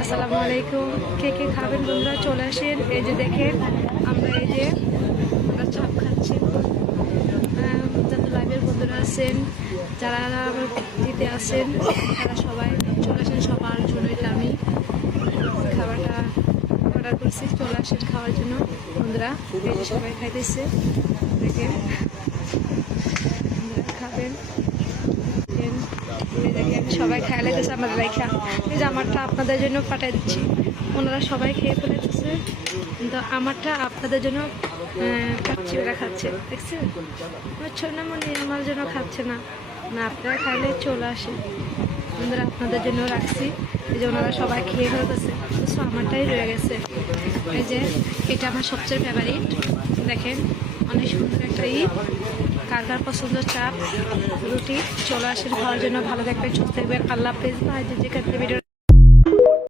আসসালামু আলাইকুম। কে কে খাবেন বন্ধুরা চলে আসেন। এই যে দেখেন আমরা আমরা চাপ খাচ্ছি। যাতে লাইভের বন্ধুরা আছেন, যারা আমার দিতে আসেন, তারা সবাই চলে আসেন। সবার জন্য এটা আমি খাবারটা অর্ডার করছি, চলে আসেন খাওয়ার জন্য বন্ধুরা। এই যে সবাই খাইতেছে, দেখেন বন্ধুরা খাবেন। দেখেন সবাই খাই লাগতেছে আমার রেখা। এই যে আমারটা আপনাদের জন্য পাঠাই দিচ্ছি। ওনারা সবাই খেয়ে ফেলেছে, কিন্তু আমারটা আপনাদের জন্য খাচ্ছি, ওরা খাচ্ছে। দেখছেন ছোটমণি আমার জন্য খাচ্ছে না, না আপনারা খাইলে চলে আসে বন্ধুরা, আপনাদের জন্য রাখছি। এই যে ওনারা সবাই খেয়ে ফেলতেছে, তো আমারটাই রয়ে গেছে। এই যে এটা আমার সবচেয়ে ফেভারিট। দেখেন অনেক সুন্দর একটা ঈদ। কার কার পছন্দ চাপ রুটি, চলে আসেন খাওয়ার জন্য। ভালো থাকবেন, সুস্থ থাকবেন। আল্লাহ হাফেজ। ভাই যেখান থেকে ভিডিও